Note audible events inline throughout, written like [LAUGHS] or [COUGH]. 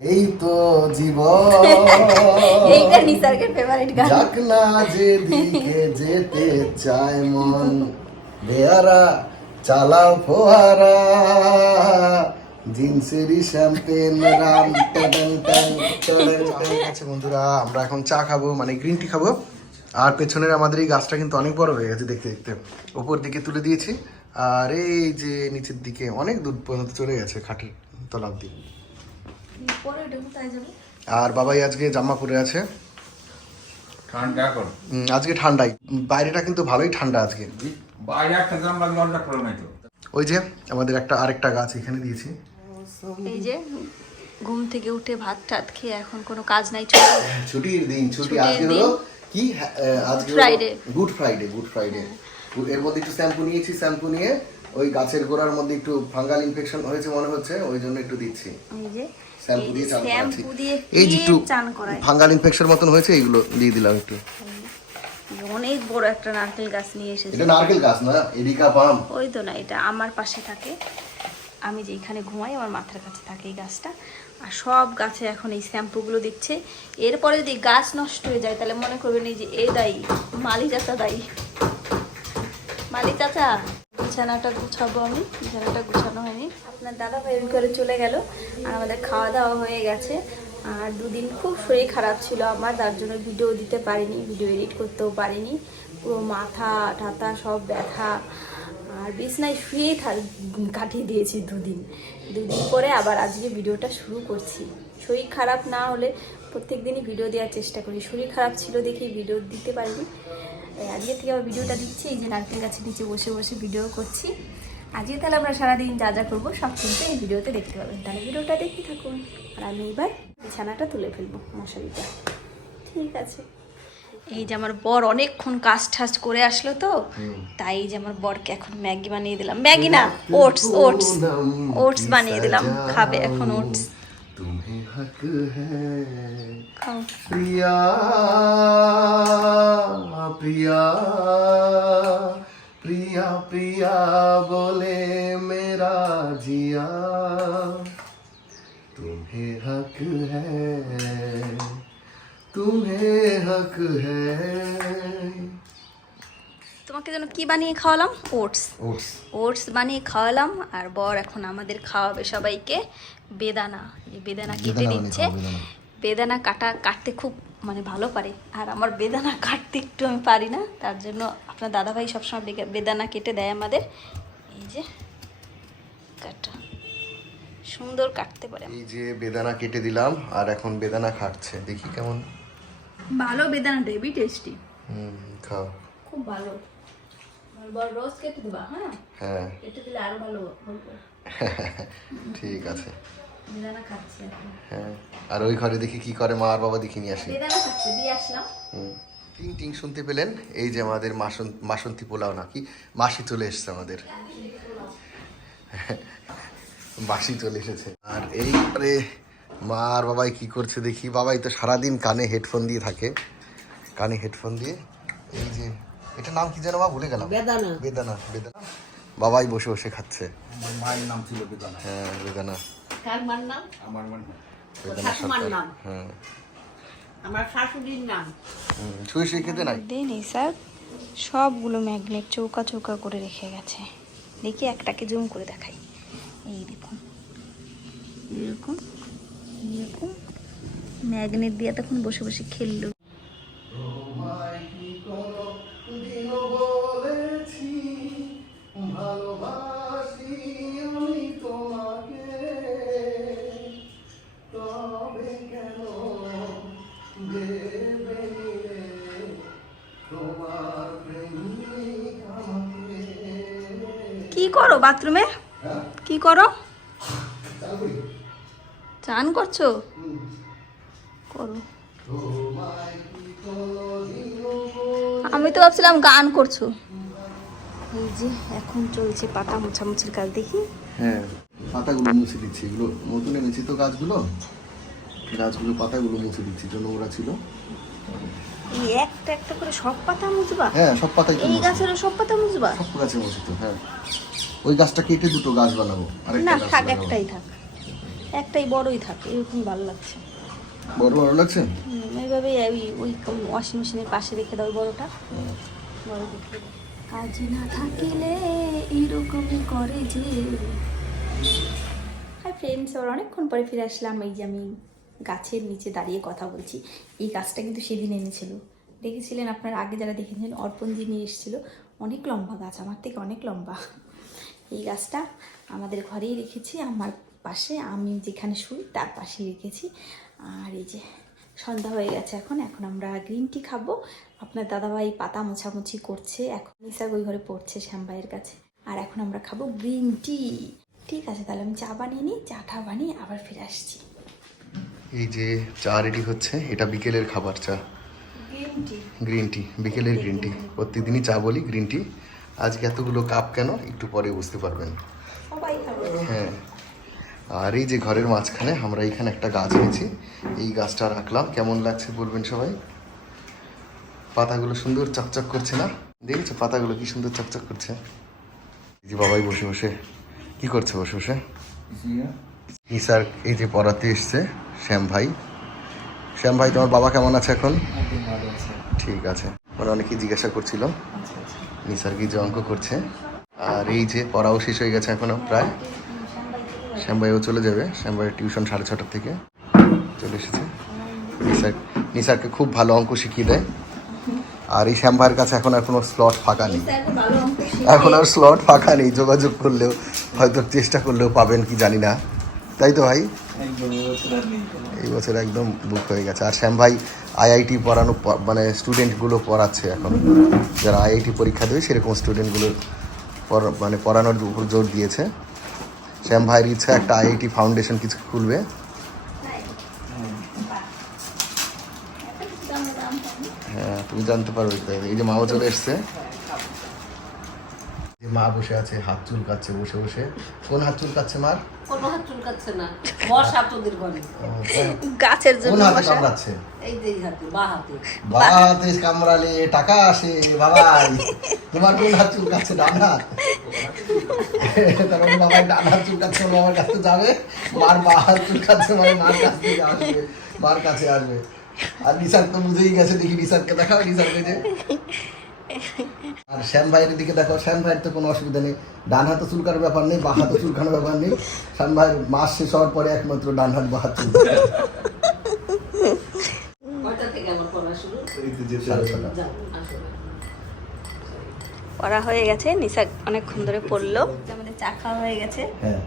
এই তো জীবন। এইটা নিসার্গের ফেভারিট গান। যাক না যেদিকে যেতে চায় মন বেয়ারা চালাও ফোয়ারা। জিন্সেরই শ্যাম্পেন রাম টাডাং টাং টাডাং টাং। আচ্ছা বন্ধুরা আমরা এখন চা খাব মানে গ্রিন টি খাব। আর পেছনের আমাদের এই গাছটা কিন্তু অনেক বড় হয়ে গেছে দেখতে দেখতে। উপর দিকে তুলে দিয়েছি। আর এই যে নিচের দিকে অনেক দূর পর্যন্ত চলে গেছে খাটের তলা অব্দি পরে ওটা কোথায় যাবে আর বাবাই আজকে জামা পরে আছে। ঠান্ডা এখন। আজকে ঠান্ডাই। বাইরেটা কিন্তু ভালোই ঠান্ডা আজকে। বাইরে একটা জামা লন্ডা করে নাই তো। ওই যে আমাদের একটা আরেকটা গাছ এখানে দিয়েছি। এই যে ঘুম থেকে উঠে ভাত টাত খেয়ে এখন কোনো কাজ নাই ছুটির দিন ছুটি। ছুটির আজকে হলো কি? হ্যাঁ, আজকে. গুড ফ্রাইডে গুড ফ্রাইডে এর মধ্যে একটু শ্যাম্পু নিয়েছি শ্যাম্পু নিয়ে ওই গাছের গোড়ার মধ্যে একটু ফাঙ্গাল ইনফেকশন হয়েছে মনে হচ্ছে ওই জন্য একটু দিচ্ছি। এই যে শ্যাম্পু দিয়ে চান করাচ্ছি। এই যে একটু ফাঙ্গাল ইনফেকশন মতন হয়েছে এইগুলো দিয়ে দিলাম একটু। অনেক বড় একটা নারকেল গাছ নিয়ে এসেছে। এটা নারকেল গাছ না এরিকা পাম ওই তো না এটা আমার পাশে থাকে। আমি যে এখানে ঘুমাই আমার মাথার কাছে থাকে এই গাছটা। আর সব গাছে এখন এই শ্যাম্পুগুলো দিচ্ছে। এরপরে যদি গাছ নষ্ট হয়ে যায় তাহলে মনে করবেন এই যে এ দায়ী মালি চাচা দায়ী। মালি চাচা। বিছানাটা গুছাবো আমি। বিছানাটা গুছানো হয়নি। আপনার দাদা ভাই করে চলে গেল। আর আমাদের খাওয়া দাওয়া হয়ে গেছে। আর দুদিন খুব শরীর খারাপ ছিল আমার, তার জন্য ভিডিও দিতে পারিনি, ভিডিও এডিট করতেও পারিনি। পুরো মাথা টাথা সব ব্যথা। আর বিছনায় শুয়েই কাটিয়ে দিয়েছি দুদিন। দুদিন পরে আবার আজকে ভিডিওটা শুরু করছি। শরীর খারাপ না হলে প্রত্যেক দিনই ভিডিও দেওয়ার চেষ্টা করি। শরীর খারাপ ছিল দেখি ভিডিও দিতে পারিনি। তাই আজকে থেকে আমার ভিডিওটা দিচ্ছি এই যে নারকেল গাছের নিচে বসে বসে ভিডিও করছি। আজকে তাহলে আমরা সারাদিন যা যা করব সব কিন্তু এই ভিডিওতে দেখতে পাবেন। তাহলে ভিডিওটা দেখতে থাকুন। আর আমি এবার বিছানাটা তুলে ফেলব মশারিটা। ঠিক আছে। এই যে আমার বর অনেকক্ষণ কাজ ঠাস করে আসলো তো তাই যে আমার বরকে এখন ম্যাগি বানিয়ে দিলাম। ম্যাগি না ওটস ওটস ওটস বানিয়ে দিলাম। খাবে এখন ওটস। हक है। प्रिया प्रिया प्रिया प्रिया बोले मेरा जिया। तुम्हें हक है तुम्हें हक है। তোমাকে যেন কি বানিয়ে খাওয়ালাম? ওটস। ওটস। বানিয়ে খাওয়ালাম আর বর এখন আমাদের খাওয়াবে সবাইকে বেদানা। এই বেদানা কেটে দিচ্ছে। বেদানা। কাটা কাটতে খুব মানে ভালো পারে। আর আমার বেদানা কাটতে একটু আমি পারি না তার জন্য আপনার দাদাভাই সবসময় বেদানা কেটে দেয় আমাদের। এই যে কাটা। সুন্দর কাটতে পারে। এই যে বেদানা কেটে দিলাম আর এখন বেদানা কাটছে দেখি কেমন। ভালো বেদানা দেবি টেস্টি। হুম খাও। খুব ভালো। বর রোজ কেটে দেবা হ্যাঁ? হ্যাঁ। কেটে দিলে আরও ভালো বলব। [LAUGHS] ঠিক আছে। খাচ্ছি হ্যাঁ। আর ওই ঘরে দেখি কি করে মা আর বাবা দেখি নিয়ে আসি। বেদানা খাচ্ছি দিয়ে আসলাম। হুম। টিং টিং শুনতে পেলেন? এই যে আমাদের মাসন মাসন্তি পোলাও নাকি? মাসি চলে এসেছে আমাদের। [LAUGHS] মাসি চলে এসেছে। আর এই ঘরে মা আর বাবাই কি করছে দেখি। বাবাই তো সারাদিন কানে হেডফোন দিয়ে থাকে। কানে হেডফোন দিয়ে এই যে এটা নাম কি যেন মা? ভুলে গেলাম। বেদানা। বেদানা বেদানা। বাবাই বসে বসে খাচ্ছে। মায়ের নাম ছিল বেদানা। হ্যাঁ বেদানা। কার মার নাম? আমার মনে বেদানা নাম। হ্যাঁ। আমার শাশুড়ির নাম। হুম, খেতে নাই? দেন স্যার। সবগুলো ম্যাগনেট চৌকা চৌকা করে রেখে গেছে। দেখি একটাকে জুম করে দেখাই। এই দেখুন। এরকম এরকম। ম্যাগনেট দিয়ে তখন বসে বসে খেললো। করো বাথরুমে? কি করো? চান করছ? করো। আমি তো ভাবছিলাম গান করছ। এই যে এখন চলছে পাতা মোছামুছির কাজ দেখি। হ্যাঁ পাতাগুলো মুছে দিচ্ছি। এগুলো নতুন এনেছি তো গাছগুলো। গাছগুলো পাতাগুলো মুছে দিচ্ছি যে নোংরা ছিল। এই একটা একটা করে সব পাতা মুছবা? হ্যাঁ সব পাতাই এই মুছি। গাছেরও সব পাতা মুছবা? সব গাছে মুছি তো হ্যাঁ। ওই গাছটা কেটে দুটো গাছ বানাবো। না থাক একটাই থাক। একটাই বড়ই থাকে এরকম ভালো লাগছে। বড় ভালো লাগছে? হুম, এইভাবেই ওই ওই ওয়াশিং মেশিনের পাশে রেখে দাও বড়টা। বড় কাজ না থাকিলে এরকমই করে যে। হাই ফ্রেন্ডস আবার অনেকক্ষণ পরে ফিরে আসলাম। এই যে আমি গাছের নিচে দাঁড়িয়ে কথা বলছি। এই গাছটা কিন্তু সেদিন এনেছিল। দেখেছিলেন আপনার? আগে যারা দেখেছেন অর্পণজি নিয়ে এসেছিল। অনেক লম্বা গাছ আমার থেকে অনেক লম্বা। এই গাছটা আমাদের ঘরেই রেখেছি আমার পাশে আমি যেখানে শুই তার পাশেই রেখেছি। আর এই যে সন্ধ্যা হয়ে গেছে এখন এখন আমরা গ্রিন টি খাব। আপনার দাদাভাই পাতা মোছামুছি করছে এখন নিসার ওই ঘরে পড়ছে শ্যামভাইয়ের কাছে। আর এখন আমরা খাব গ্রিন টি। ঠিক আছে তাহলে আমি চা বানিয়ে নিই চা চাটা বানিয়ে আবার ফিরে আসছি। এই যে চা রেডি হচ্ছে এটা বিকেলের খাবার চা। Green tea. গ্রিন টি বিকেলের গ্রিন টি। প্রত্যেকদিনই চা বলি গ্রিন টি। আজকে এতগুলো কাপ কেন? একটু পরে বুঝতে পারবেন। হ্যাঁ। আর এই যে ঘরের মাঝখানে আমরা এখানে একটা গাছ এনেছি। এই গাছটা রাখলাম। কেমন লাগছে বলবেন সবাই? পাতাগুলো সুন্দর চকচক করছে না? দেখেছ পাতাগুলো কি সুন্দর চকচক করছে? এই যে বাবাই বসে বসে। কি করছে বসে বসে? স্যার? এই যে পড়াতে এসছে শ্যাম ভাই। শ্যাম ভাই তোমার বাবা কেমন আছে এখন? ঠিক আছে। মানে অনেকেই জিজ্ঞাসা করছিল। নিসার কি যে অঙ্ক করছে আর এই যে পড়াও শেষ হয়ে গেছে এখনও প্রায়। শ্যামভাইও চলে যাবে শ্যামভাইয়ের টিউশন সাড়ে ছটার থেকে চলে এসেছে। নিসার নিসারকে খুব ভালো অঙ্ক শিখিয়ে দেয়। আর এই শ্যামভাইয়ের কাছে এখন আর কোনো স্লট ফাঁকা নেই। এখন আর স্লট ফাঁকা নেই যোগাযোগ করলেও হয়তো চেষ্টা করলেও পাবেন কি জানি না। তাই তো ভাই? এই বছর একদম বুক হয়ে গেছে। আর শ্যাম ভাই আইআইটি পড়ানো মানে স্টুডেন্টগুলো পড়াচ্ছে এখন। যারা আইআইটি পরীক্ষা দেবে, সেরকম স্টুডেন্টগুলো মানে পড়ানোর উপর জোর দিয়েছে। শ্যাম ভাইয়ের ইচ্ছা একটা আইআইটি ফাউন্ডেশন কিছু খুলবে। হ্যাঁ তুমি জানতে পারবে এই যে মাও চলে এসছে। মা বসে আছে হাত চুল কাচ্ছে বসে বসে। কোন হাত চুল কাচ্ছে মার? কোনো হাত চুলকাচ্ছে না। বর্ষা তোদের ঘরে। কোন- গাছের কোন জন্য হাতে বসা। কামড়াচ্ছে? এই যে হাতে বা হাতে। বা হাতে কামড়ালে টাকা আসে বাবাই। তোমার কোন হাত চুল কাচ্ছে ডান হাত? তার মানে বাবাই ডান হাত চুল কাচ্ছে মানে বাবার কাছে যাবে। মার বা হাত চুল কাচ্ছে মানে মার কাছ আসবে মার কাছে আসবে। আর নিসার তো বুঝেই গেছে দেখি নিসারকে দেখাও নিসারকে যে আর শ্যাম ভাইয়ের দিকে দেখো শ্যাম ভাইয়ের তো কোনো অসুবিধা নেই। ডান হাতে চুলকানোর ব্যাপার নেই বা হাতে চুলকানোর ব্যাপার নেই। শ্যাম ভাইয়ের মাস শেষ হওয়ার পরে একমাত্র ডান হাত বা হাত চুল পড়া হয়ে গেছে নিশা অনেকক্ষণ ধরে পড়ল আমাদের চা খাওয়া হয়ে গেছে হ্যাঁ।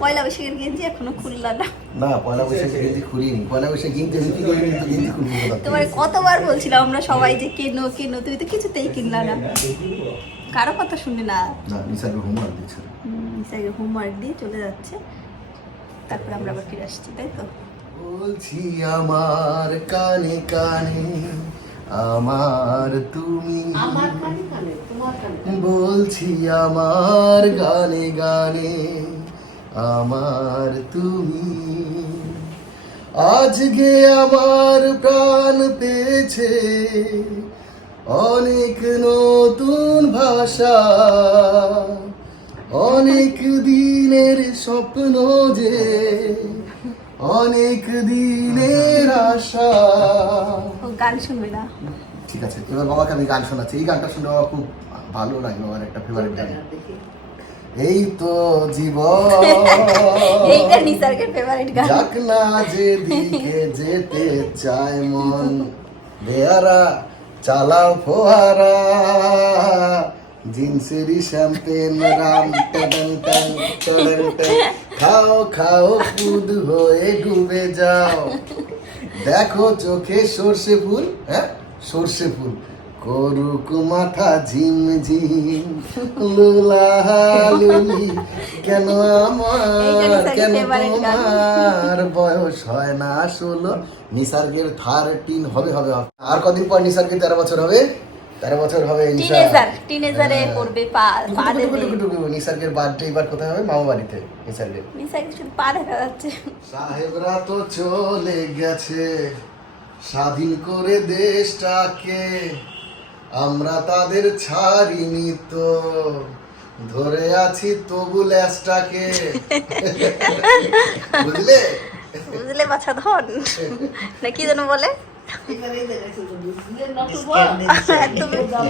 পয়লা বৈশাখের গেঞ্জি এখনও খুললা না। না পয়লা বৈশাখে গেঞ্জি খুলিনি। পয়লা বৈশাখে গেঞ্জি আমি কি করে কিন্তু গেঞ্জি খুলবো তোমার কতবার বলছিলাম আমরা সবাই যে কেনো কেনো তুমি তো কিছুতেই কিনলা না। কারও কথা শুনে না। না নিসার হোমওয়ার্ক দিচ্ছে। নিশাকে হোমওয়ার্ক দিয়ে চলে যাচ্ছে। তারপর আমরা আবার ফিরে আসছি তাই তো? বলছি আমার কানে কানে আমার তুমি। আমার কানে কানে তোমার কানে। বলছি আমার গানে গানে আমার তুমি। আজকে আমার প্রাণ পেয়েছে অনেক নতুন ভাষা অনেক দিনের স্বপ্ন যে অনেক দিনের আশা। গান শুনবে না? ঠিক আছে এবার বাবাকে আমি গান শোনাচ্ছি। এই গানটা শুনে বাবা খুব ভালো লাগে আমার একটা ফেভারিট গান। এই তো জীবন। এইটা নিসারকে ফেভারিট গান। যাক না যেদিকে যেতে চায় মন বেয়ারা চালাও ফোয়ারা জিন্সেরই শ্যাম্পেন রাম টডং টং টডং টং খাও খাও কুদ হয়ে ডুবে যাও। দেখো চোখে সর্ষে ফুল হ্যাঁ? সর্ষে ফুল। করুক মাথা ঝিম ঝিম লুলা লুলি কেন আমার কেন তোমার বয়স হয় না ষোলো? নিসার্গের থার্টিন হবে হবে। আর কদিন পর নিসার্গের তেরো বছর হবে? তেরো বছর হবে টিনেজারে হ্যাঁ। পড়বে পা। নিসার্গের বার্থডে এবার কোথায় হবে? মামা বাড়িতে নিসার্গের। নিসারকে শুধু পা দেখা যাচ্ছে। সাহেবরা তো চলে গেছে। স্বাধীন করে দেশটাকে আমরা তাদের ছাড়িনি তো ধরে আছি তবু ল্যাসটাকে বুঝলে বুঝলে বাছা ধন না কি যেন বলে তুমি